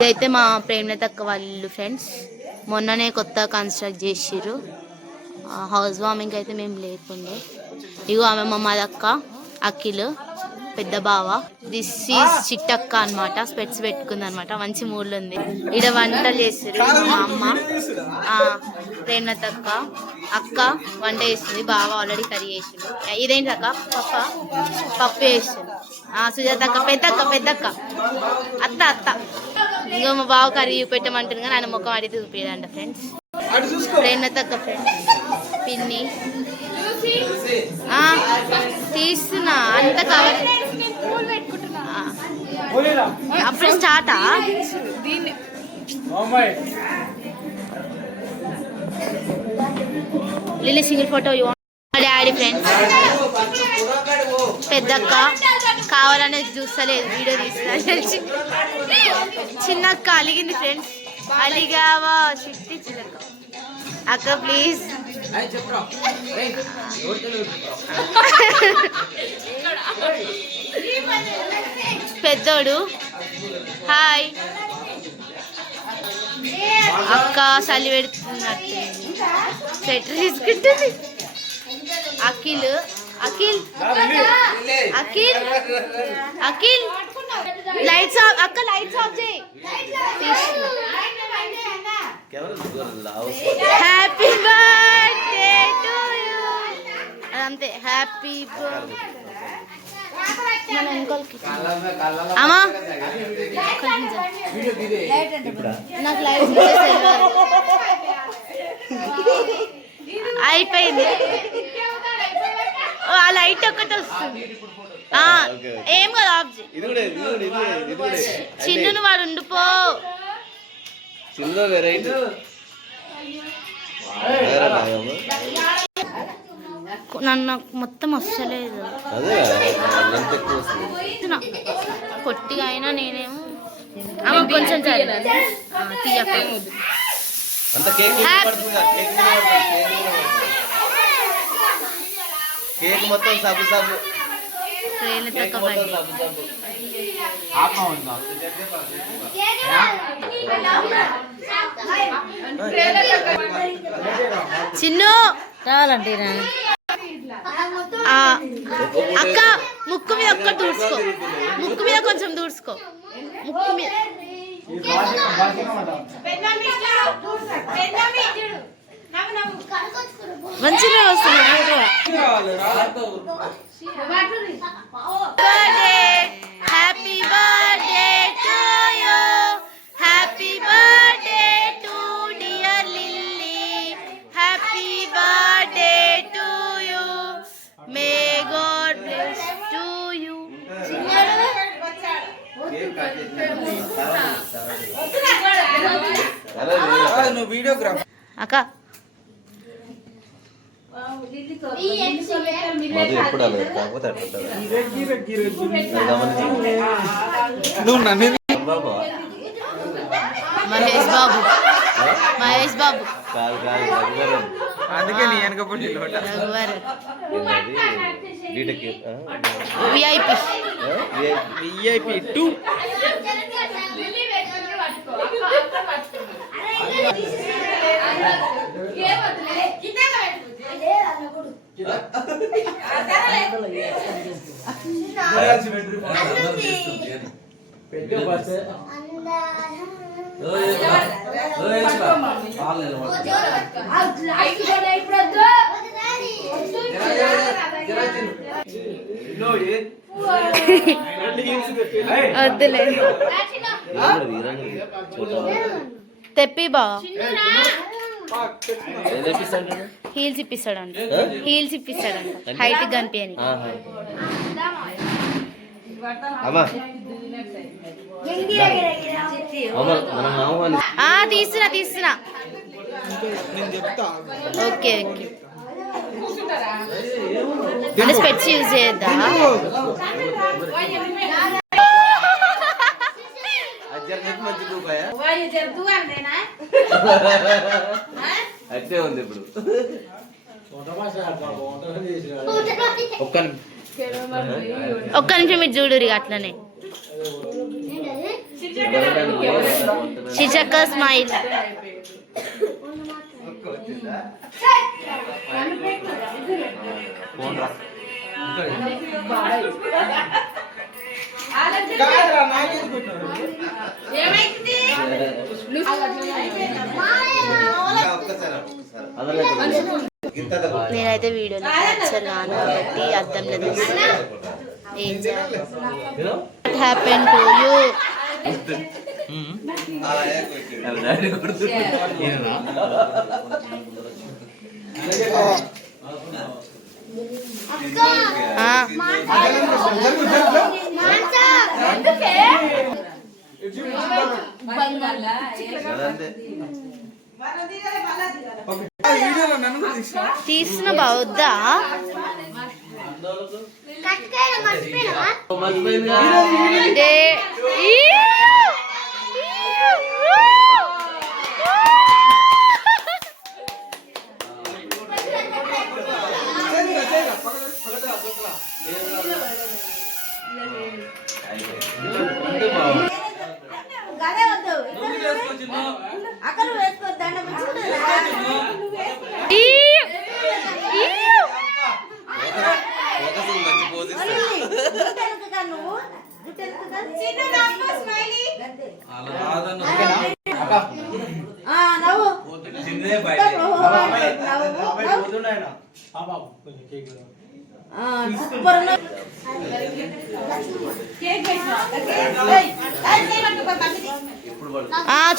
ఇదైతే మా ప్రేమలత అక్క వాళ్ళు ఫ్రెండ్స్. మొన్ననే కొత్త కన్స్ట్రక్ట్ చేసిర్రు. హౌస్ వార్మింగ్ అయితే మేము లేకుండే. ఇగో ఆమె మా మదక్క అఖిల్ పెద్ద బావ. దిస్ ఈజ్ చిట్టక్క అనమాట. స్పెట్స్ పెట్టుకుంది అనమాట. మంచి మూడ్లో ఉంది. ఈడ వంటలు చేస్తారు మా అమ్మ ప్రేమలత అక్క వంట చేస్తుంది. బావ ఆల్రెడీ కర్రీ చేసిండు. ఇదేంటి అక్క పప్పు చేస్తుంది. సుజాత అక్క పెద్దక్క అత్త ఇంకో మా బావ కర్రీ చూపెట్టమంటుంది కానీ ఆయన ముఖం అడిగితే చూపించదంట ఫ్రెండ్స్. ప్రేమలత అక్క ఫ్రెండ్స్ పిన్ని తీస్తున్నా అంత కవర్ అప్పుడు స్టార్టా లిల్లీ సింగిల్ ఫోటో డాడీ ఫ్రెండ్స్. పెద్దక్క కావాలనే చూస్తలేదు వీడియో తీస్తున్నా. చిన్నక్క అలిగింది ఫ్రెండ్స్. అలిగావా చిట్టి చిన్నక్క అక్క ప్లీజ్. పెద్దోడు హాయ్. అక్క చలి పెడుతున్నట్టు స్వెటర్ తీసుకుంటుంది. అఖిల్ లైట్స్ ఆఫ్ అక్క లైట్స్ ఆఫ్ చేయి. హ్యాపీ బర్త్డే టు యూ అంతే. హ్యాపీ అమ్మా నాకు లైట్ అయిపోయింది. ఆ లైట్ ఒక్కటి వస్తుంది. ఏం కదా ఆబ్జెక్ట్ చిన్నును వాడు ఉండిపో. నన్ను మొత్తం వస్తలేదు పొట్టిగా అయినా నేనేమో కొంచెం కేక్ మొత్తం సబ్బు సబ్బు చిన్ను రావాలంటే అక్క ముక్కు మీద ఒక్కటి దూడ్చుకో. ముక్కు మీద కొంచెం దూడ్చుకో. ముక్కు మీద మంచిగా వస్తుంది. Happy birthday to you. Happy birthday to dear lily. Happy birthday to you. May God bless to you. అక్క మహేష్ బాబు అందుకే నీ వెనక విఐపి 2 వద్దులే తెప్పి బా. హీల్స్ ఇప్పిస్తాడంట. హైట్ కనిపించని. తీస్తున్నా ఓకే అంటే స్పెట్స్ యూజ్ చేయొద్దా? అట్టే ఉంది ఇప్పుడు. ఒక్క నిమిషం మీరు చూడురి అట్లనే. శిచక్క స్మైల్. నేనైతే వీడియోలో క్యాప్చర్ కాను కాబట్టి అద్దంలో చూసి ఏం చేయాలి. What happen to you? తీసిన బౌద్దా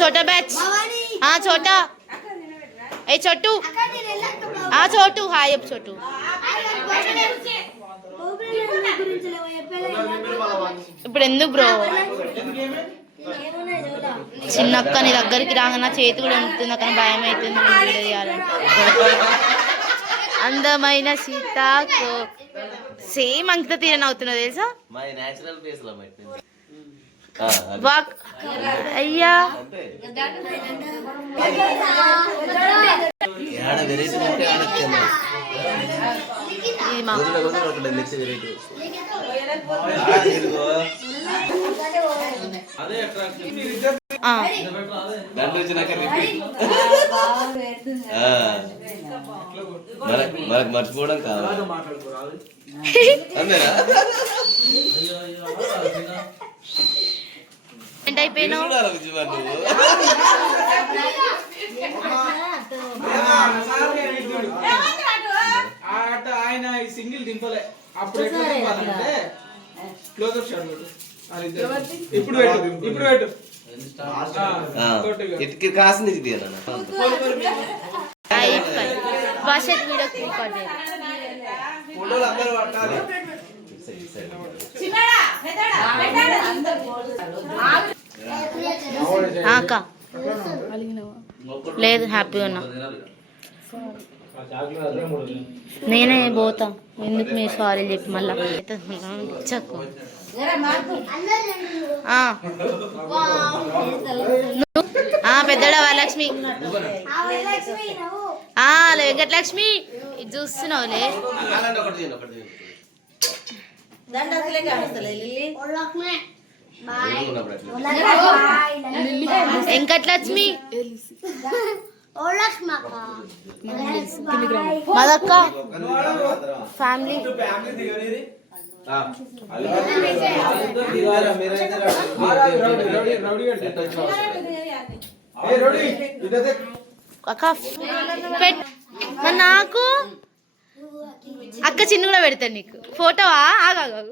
छोटा बैच छोटा ए छोटू छोटू हाय अब छोटू ఇప్పుడు ఎందుకు బ్రో చిన్నక్క నీ దగ్గరికి రాగా నా చేతి కూడా ఉంటుంది అక్కడ భయం అవుతుంది వీడియో తీయాలంటే అందమైన సీతాకు సేమ్ అంకిత తీరని అవుతున్నా తెలుసా అయ్యా మర్చిపోవడం కాదు అయిపోయినావు ఆయన సింగిల్ దింపలే అప్పుడు క్లోజ్ షాట్ ఇప్పుడు పెట్టు కాసి నుంచి తీయాలి లేదు హ్యాపీగా ఉన్నా నేనే పోతా ఎందుకు మీరు సారీ చెప్పి మళ్ళా చెప్పు పెద్దడా వరలక్ష్మి వెంకటలక్ష్మి ఇది చూస్తున్నావులే వెంకటలక్ష్మి మదక్క ఫ్యామిలీ నాకు అక్క చిన్న కూడా పెడతాను నీకు ఫోటోవా ఆగాగు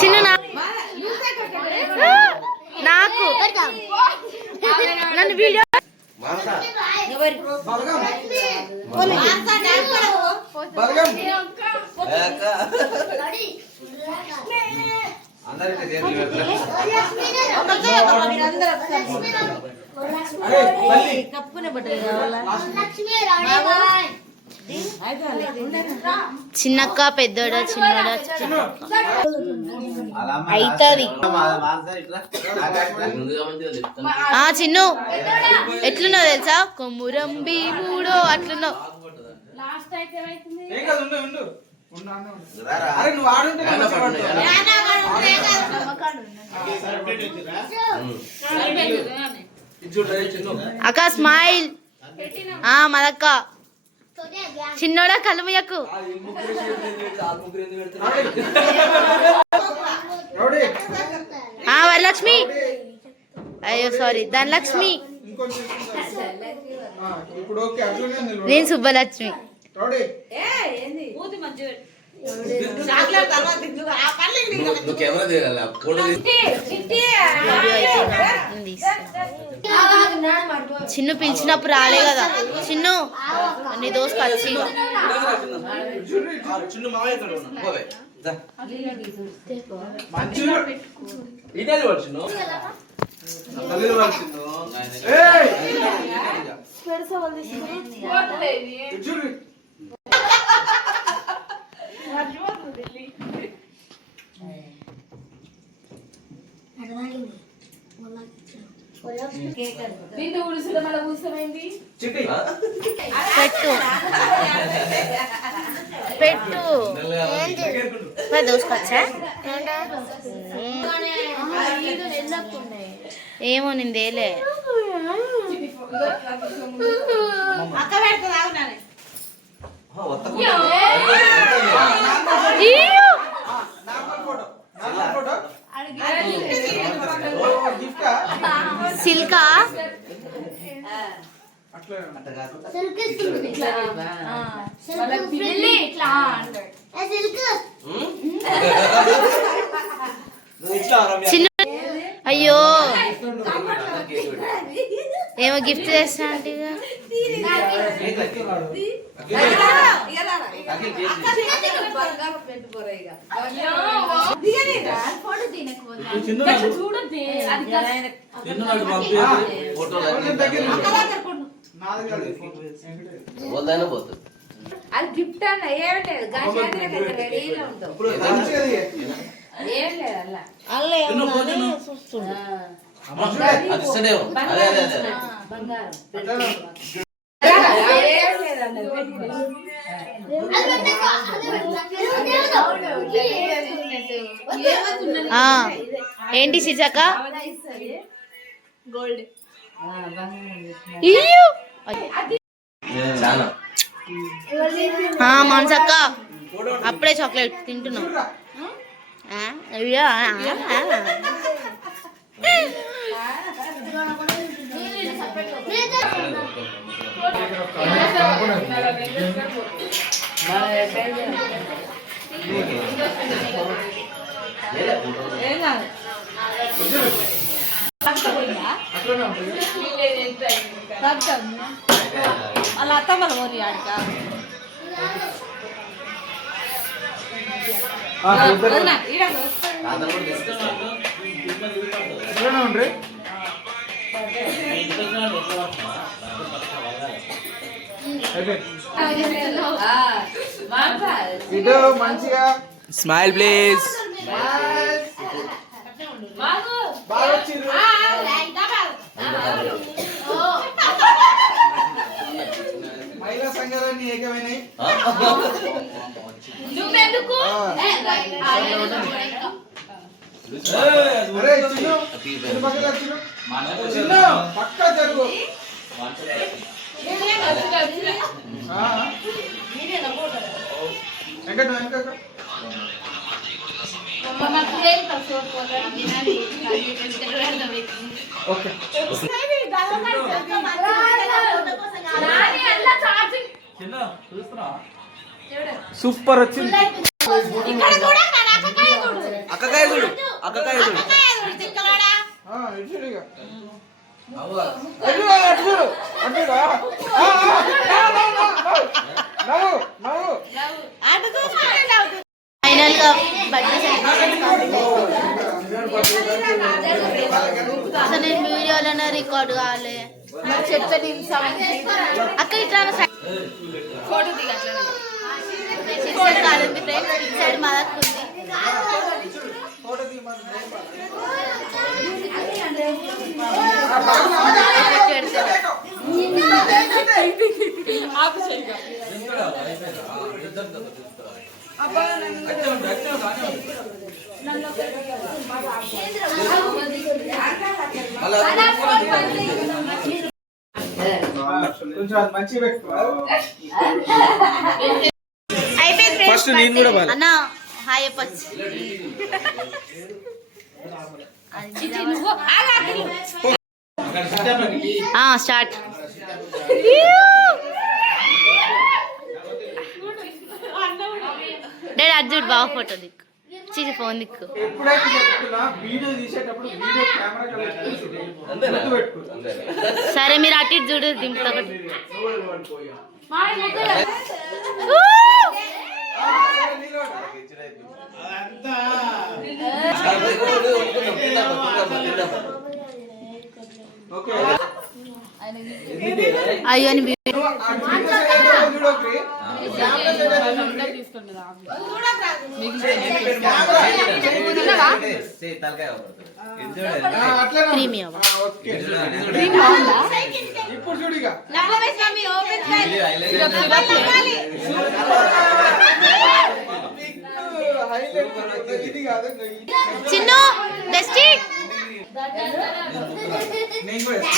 చిన్న నాకు నన్ను వీడియో చిన్నక్క పెద్దోడ చిన్నోడ అవుతుంది చిన్ను ఎట్లున్నావు తెలుసా కొమ్మురం భీముడో అట్లున్నావు ఉన్నా అన్న ఉన్నా. అరే నువ్వు ఆడుంటే నేను మంచిగా పడతాను. ఇది చూడు రే చిన్ను. అక్క స్మైల్. మదక్క చిన్నోడా కళ్ళు ముయ్యకు. ఎవడి? వరలక్ష్మి. అయ్యో సారీ ధనలక్ష్మి. ఇంకొంచెం ఇప్పుడు ఓకే అట్లనే నిలబడు. నేను సుబ్బలక్ష్మి. ఎవడి? నువ్వు కెమెరా తీయాలి ఫోటో చిన్ను పిలిచినప్పుడు రాలే కదా. చిన్ను నీ దోస్తు వచ్చి చిన్న మామయ్య పోవే మంచిగా ఇదే వచ్చిండు తల్లి వచ్చిండు. ఏయ్ చూడు చిట్టి పెట్టు పెట్టు. దోస్తు వచ్చా ఏమో నిందేలే. సిల్కా చిన్న. అయ్యో ఏమో గిఫ్ట్ చేస్తా అంటే వద్దైనా పోతుంది అది గిఫ్ట్ అన్న ఏం లేదు రెడీగా ఉంటాం ఏం లేదు అలా అది ఇస్తేనేమో అదే అదే అదే బంగారం ఏంటి సిజక గోల్డ్ చాలా మనసక్క అప్పుడే చాక్లెట్ తింటున్నాం. అయ్యో అలా అత్తమ్మలు ఓరి ఆడక ఇటు మంచిగా స్మైల్ ప్లీజ్. బాగా వచ్చిర్రు. మహిళా సంఘాలన్నీ ఏకమైనాయి. అరే చిన్ను చిన్ను పక్కన చిన్ను చిన్ను పక్కా జరుగు. వెంకట వెంకట ఓకే సూపర్ వచ్చింది. అక్కకాయ చూడు, అక్కకాయ చూడు. ఫైనల్ గా అసలు నేను వీడియోలోనే రికార్డ్ కావాలి. అక్క ఇట్లా ఫోటో దిగట్లేదు. సైడ్ మదక్కుంది. కొంచెం అది మంచిగా పెట్టుకో. అయిపోయింది ఫస్ట్ నేను కూడా బాగా అన్న హాయ్ చెప్పచ్చు. స్టార్ట్. డాడీ అర్జున్ బాగా ఫోటో దిక్కు చీచి ఫోన్ దిక్కు. ఎప్పుడైతే చెప్తున్నా వీడియో తీసేటప్పుడు వీడియో కెమెరా పెట్టుకో. సరే మీరు అటు ఇటు చూడు దింపుతా ఒకటి. ఓకే అయ్యో అని క్రీమీ అవ్వ. ఇప్పుడు చూడిగా ఇది కాదు చిన్ను బెస్టీ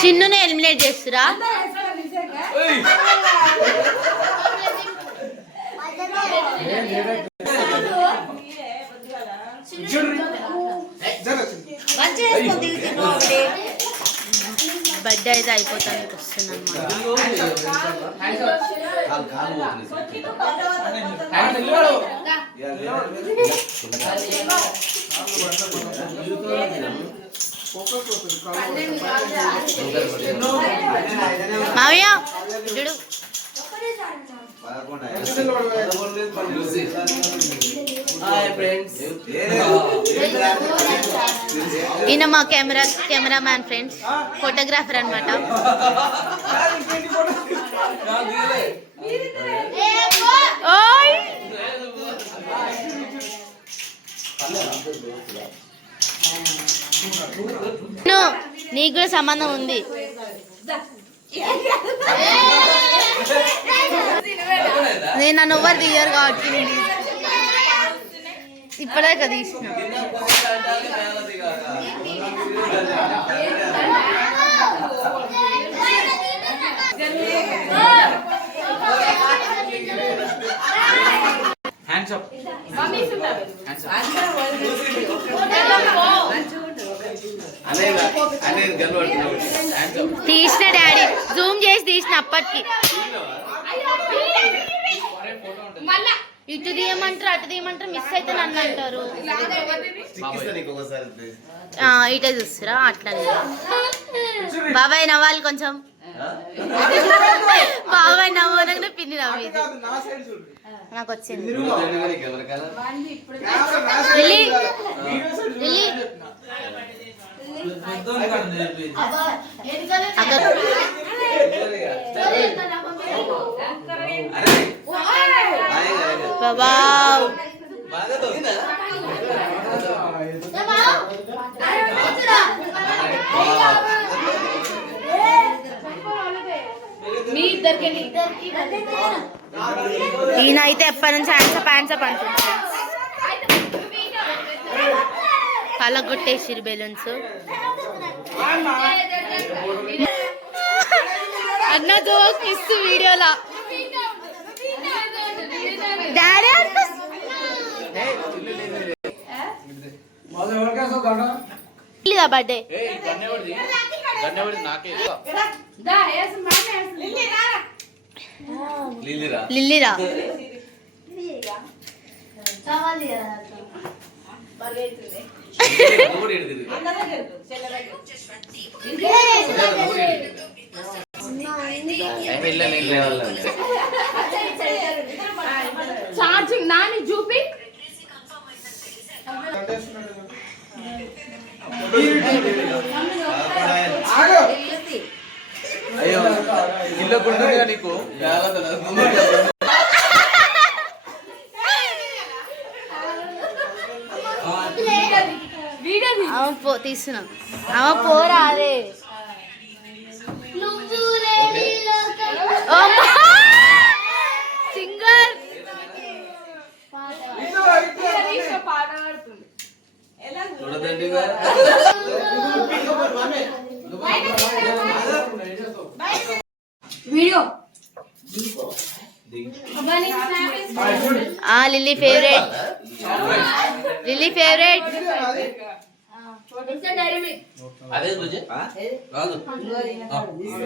చిన్నుని ఎలిమినేట్ చేస్తురా. బర్త్డే అయితే అయిపోతానికి వస్తుంది మావయ్య చూడు. ఈయన మా కెమెరామ్యాన్ ఫ్రెండ్స్, ఫోటోగ్రాఫర్ అనమాట. నీకు కూడా సంబంధం ఉంది. నేను నన్ను ఎవరు తీయరు కాబట్టి ఇప్పుడే కదా తీసిన. తీసిన డాడీ జూమ్ చేసి తీసిన అప్పటికి. ఇటు తీయమంటారు అటు తీయమంటారు, మిస్ అయితే నన్ను అంటారు. ఇటే చూస్తారా అట్లనే. బాబాయ్ నవ్వాలి కొంచెం. బాబాయ్ నవ్వనగానే పిన్ని నవ్వేది. నాకు వచ్చింది లిల్లీ లిల్లీ బాబావ్ ఈయన అయితే ఎప్పటి నుంచి హ్యాండ్సప్ అంటుంది. కలగొట్టేసిరు బెలూన్స్. అన్న జోక్ ఇస్తూ వీడియోలా డాడీ బర్త్డే లిల్లీరా. చార్జింగ్ నాని చూపి అయ్యో ఇల్లు కొండగా నీకు తీస్తున్నా. అమ్మ పోరా అదే సింగర్ పోతుంటే video lily favourite lily favourite అదే గుజే రాదు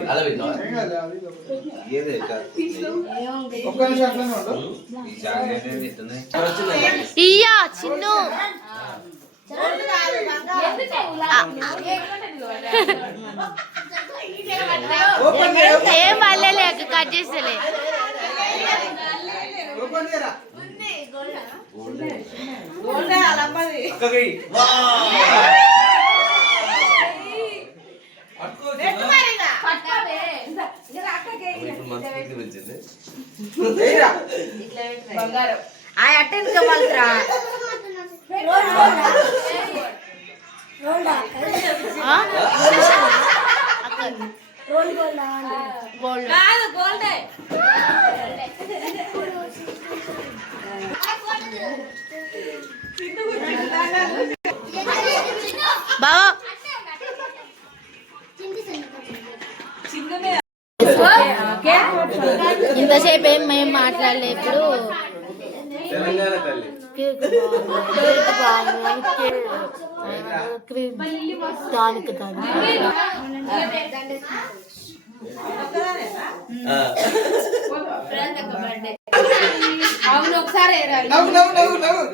అలా పెట్టినావా ఒక్క నిమిషం అట్లనే ఉండు. ఇయ్యా చిన్ను ఓపెన్ చేయరా? ఏం వల్లలే కట్ చేస్తలే ఓపెన్ చేయరా? ఇప్పుడు మనసుకి వచ్చింది చేయరా? గోల్డ్ బావా ఇంతసేపు ఏం మేము మాట్లాడలే ఇప్పుడు తెలంగాణ తల్లి దానికి అవును ఒకసారి నవ్వు నవ్వు నవ్వు నవ్వు.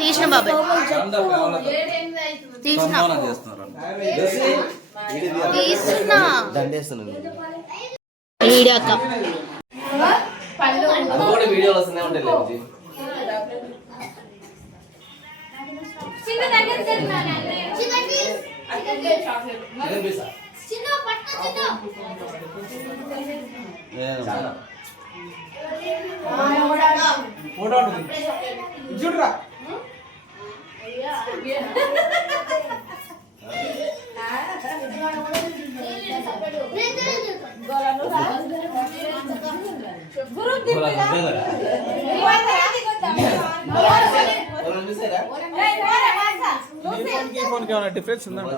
తీసిన బాబాయ్ తీసిన తీసిన దండేస్తున్నాను వీడియాక అది కూడా వీడియోలు వస్తూనే ఉంటాయి లేకపోతే చిన్న దగ్గర వినిపిస్తా ఫోటో ఉంటుంది. చూడరా? డిఫరెన్స్ ఉందంట.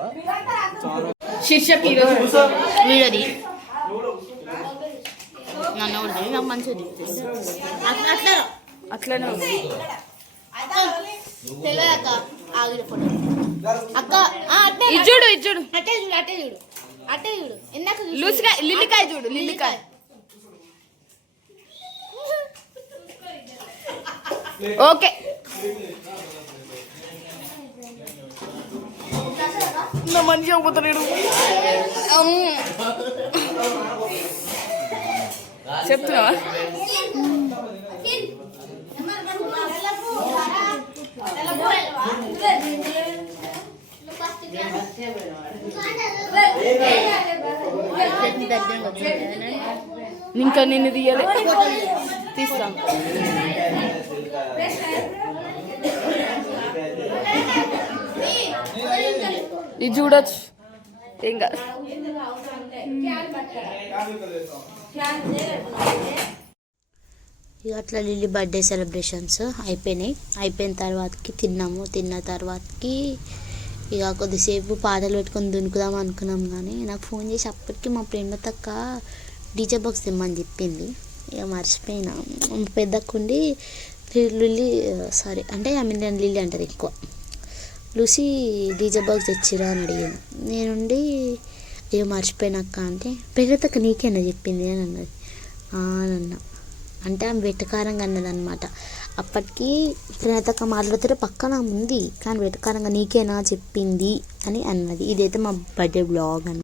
శీర్షక్ వీడియోది నన్ను ఉంటుంది నాకు మంచిది అట్లా అట్లనే తెలియక ఆగిన ఫోటో అక్క అట్టే ఇచ్చుడు ఇచ్చుడు అట్టే చూడు అట్టే చూడు అట్టే చూడు ఇందాక లూసికాయ లిల్లికాయ చూడు లిల్లికాయ ఓకే నా మంచిగా పోతున్నాడు చెప్తున్నావా ఇంకా నిన్ను తీయలే తీస్తాం ఇది చూడొచ్చు ఏం కాదు ఇక అట్లా లిల్లీ బర్త్డే సెలబ్రేషన్స్ అయిపోయిన తర్వాతకి తిన్న తర్వాతకి ఇక కొద్దిసేపు పాటలు పెట్టుకొని దునుకుదాం అనుకున్నాం కానీ నాకు ఫోన్ చేసి అప్పటికి మా ఫ్రెండ్ తక్క డీజే బాక్స్ తెమ్మని చెప్పింది ఇక మర్చిపోయినా పెద్దక్కుండి లిల్లీ సారీ అంటే నేను లిల్లీ అంటారు ఎక్కువ లూసీ డీజే బాక్స్ తెచ్చిరా అని అడిగాను నేనుండి ఇక మర్చిపోయినాక అంటే పెద్దతక్క నీకేనా చెప్పింది అని అన్నది అని అన్నా అంటే ఆమె వెటకారంగా అన్నదన్నమాట అప్పటికి ప్రణతక్క మాట్లాడుతుంటే పక్కన ఉంది కానీ వెటకారంగా నీకేనా చెప్పింది అని అన్నది ఇదైతే మా బర్త్డే బ్లాగ్ అని